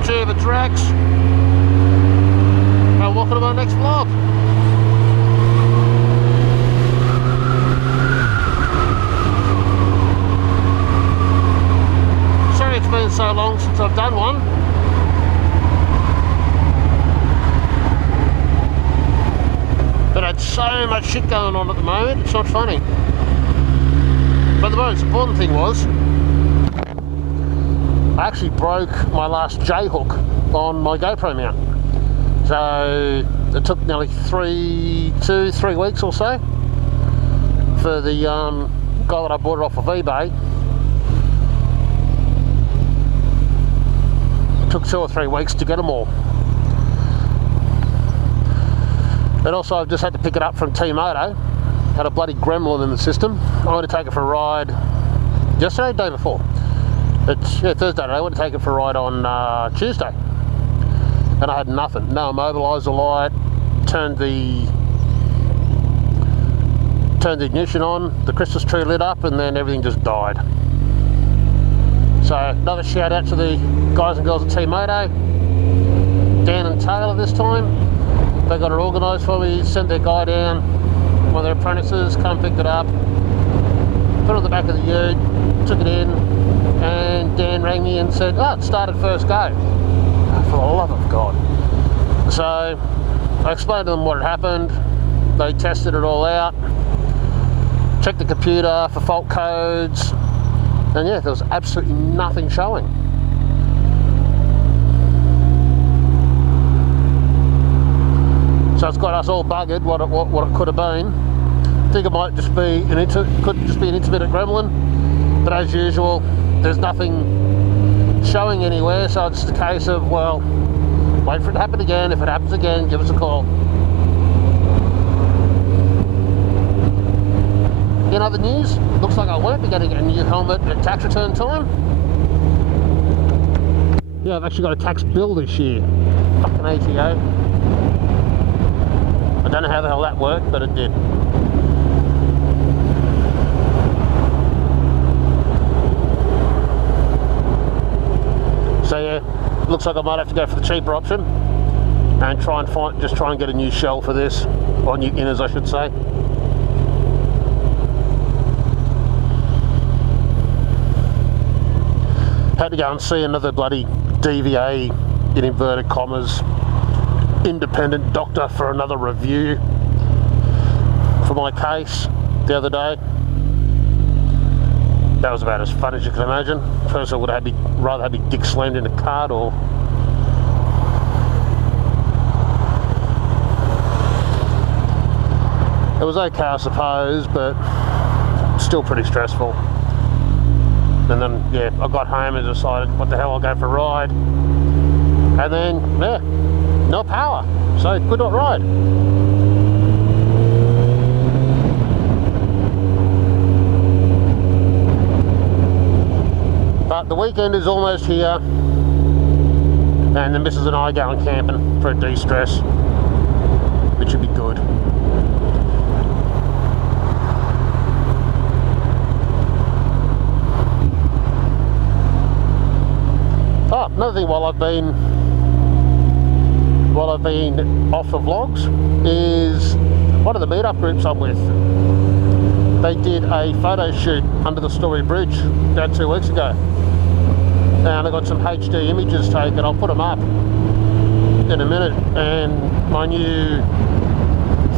YouTube, it's Rex. And welcome to my next vlog. Sorry it's been so long since I've done one. But I had so much shit going on at the moment, it's not funny. But the most important thing was, I actually broke my last J-hook on my GoPro mount. So it took nearly 3 weeks or so for the guy that I bought it off of eBay. It took 2 or 3 weeks to get them all. And also I've just had to pick it up from Team Moto. Had a bloody gremlin in the system. I went to take it for a ride yesterday, day before. It's Thursday. I went to take it for a ride on Tuesday, and I had nothing. No immobiliser light. Turned the ignition on. The Christmas tree lit up, and then everything just died. So another shout out to the guys and girls at Team Moto, Dan and Taylor this time. They got it organised for me. Sent their guy down, one of their apprentices, come picked it up, put it on the back of the ute, took it in. And Dan rang me and said, oh, it started first go. For the love of God. So I explained to them what had happened. They tested it all out, checked the computer for fault codes, and yeah, there was absolutely nothing showing. So it's got us all buggered what it could have been. I think it might just be could just be an intermittent gremlin, but as usual, there's nothing showing anywhere, so it's just a case of, well, wait for it to happen again. If it happens again, give us a call. In other news, looks like I won't be getting a new helmet at tax return time. Yeah, I've actually got a tax bill this year. Fucking ATO. I don't know how the hell that worked, but it did. So yeah, looks like I might have to go for the cheaper option and try and get a new shell for this, or new inners I should say. Had to go and see another bloody DVA, in inverted commas, independent doctor for another review for my case the other day. That was about as fun as you can imagine. First I would have rather have my dick slammed in a cart, or it was okay I suppose, but still pretty stressful. And then yeah, I got home and decided what the hell, I'll go for a ride, and then yeah, no power, so could not ride. But the weekend is almost here, and the missus and I are going camping for a de-stress, which should be good. Oh, another thing while I've been off the vlogs is one of the meetup groups I'm with. They did a photo shoot under the Story Bridge about 2 weeks ago. And I got some HD images taken. I'll put them up in a minute. And my new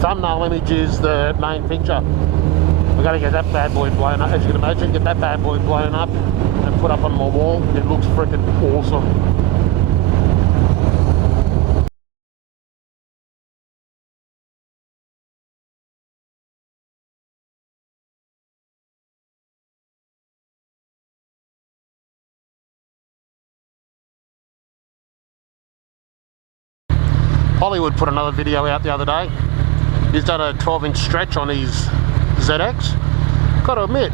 thumbnail image is the main picture. We're going to get that bad boy blown up. As you can imagine, get that bad boy blown up and put up on my wall. It looks freaking awesome. Hollywood put another video out the other day. He's done a 12-inch stretch on his ZX. Got to admit,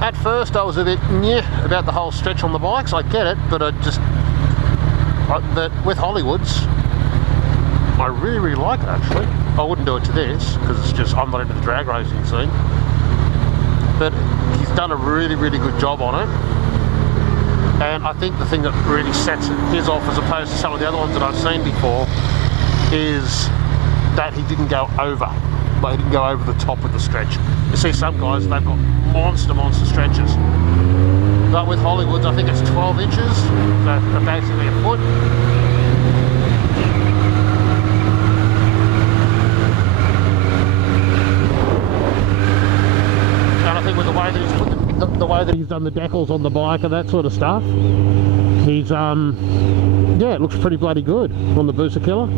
at first I was a bit nyeh about the whole stretch on the bikes. I get it, but with Hollywoods, I really like it actually. I wouldn't do it to this because it's just, I'm not into the drag racing scene. But he's done a really good job on it. And I think the thing that really sets his off as opposed to some of the other ones that I've seen before is that he didn't go over. Like, he didn't go over the top of the stretch. You see some guys, they've got monster stretches. But with Hollywood's, I think it's 12 inches, so basically a foot. And I think with the way that he's put the way that he's done the decals on the bike and that sort of stuff, he's yeah, it looks pretty bloody good on the Booster Killer.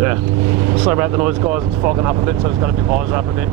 Yeah, sorry about the noise, guys, it's fogging up a bit, so it's going to be visor up a bit.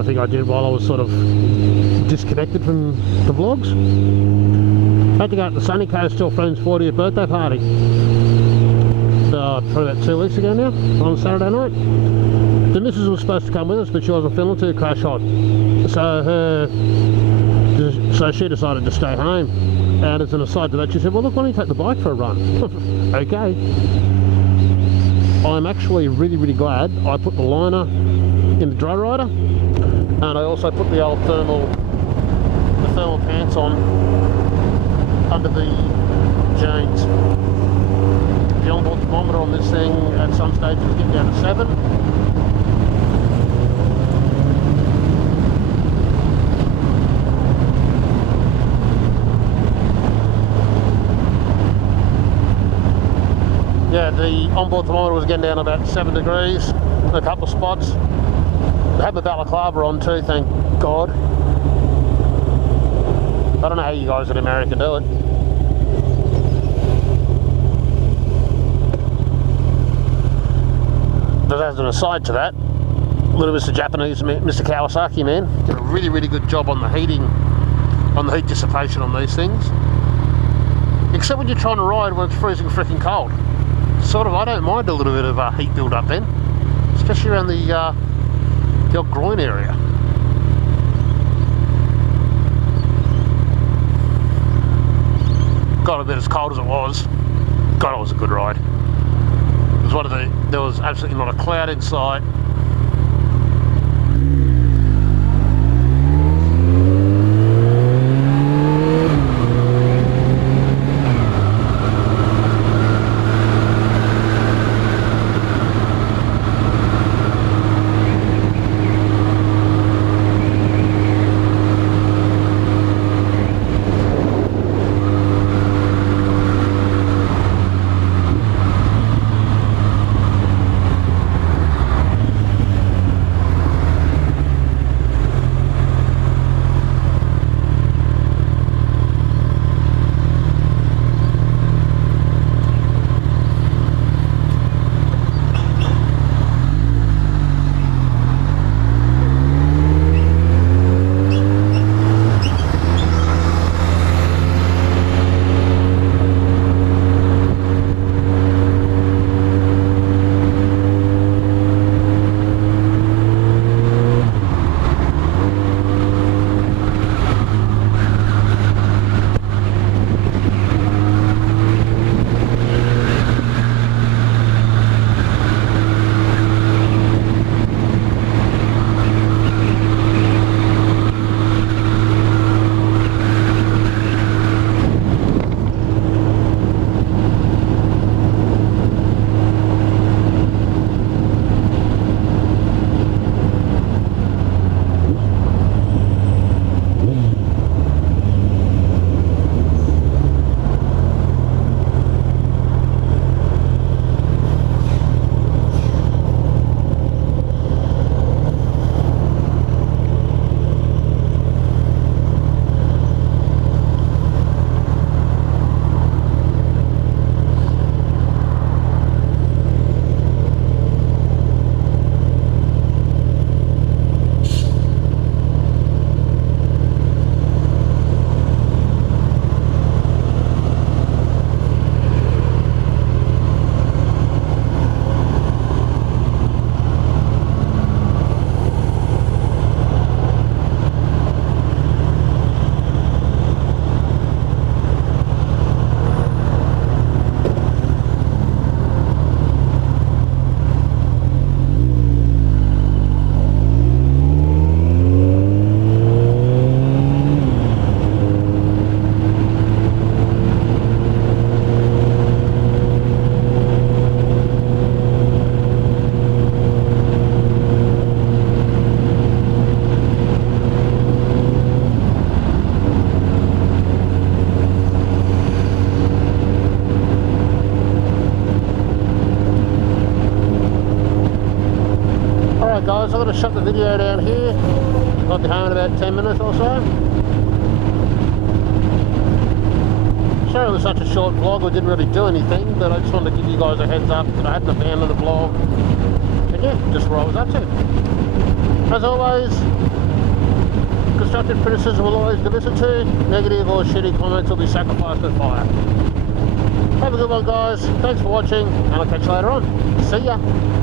other thing I did while I was sort of disconnected from the vlogs. I had to go out to Sunny Coast to a friend's 40th birthday party. Probably about 2 weeks ago now, on Saturday night. The missus was supposed to come with us, but she wasn't feeling too crash hot. So she decided to stay home. And as an aside to that, she said, well look, why don't you take the bike for a run? Okay. I'm actually really glad I put the liner in the dry rider, and I also put the old thermal pants on under the jeans. The onboard thermometer on this thing at some stage was getting down to 7. Yeah, the onboard thermometer was getting down to about 7 degrees in a couple of spots. I had my balaclava on too, thank God. I don't know how you guys in America do it. But as an aside to that, little Mr. Japanese, Mr. Kawasaki man, did a really good job on the heating, on the heat dissipation on these things. Except when you're trying to ride when it's freezing freaking cold. Sort of, I don't mind a little bit of heat build up then, especially around the old groin area. Got a bit as cold as it was. God, it was a good ride. It was one of the, there was absolutely not a cloud in sight. Guys, I'm going to shut the video down here. I'll be home in about 10 minutes or so. Sorry it was such a short vlog, I didn't really do anything, but I just wanted to give you guys a heads up that I hadn't abandoned the vlog. And yeah, just what I was up to. As always, constructive criticism will always be listened to. Negative or shitty comments will be sacrificed with fire. Have a good one, guys. Thanks for watching, and I'll catch you later on. See ya.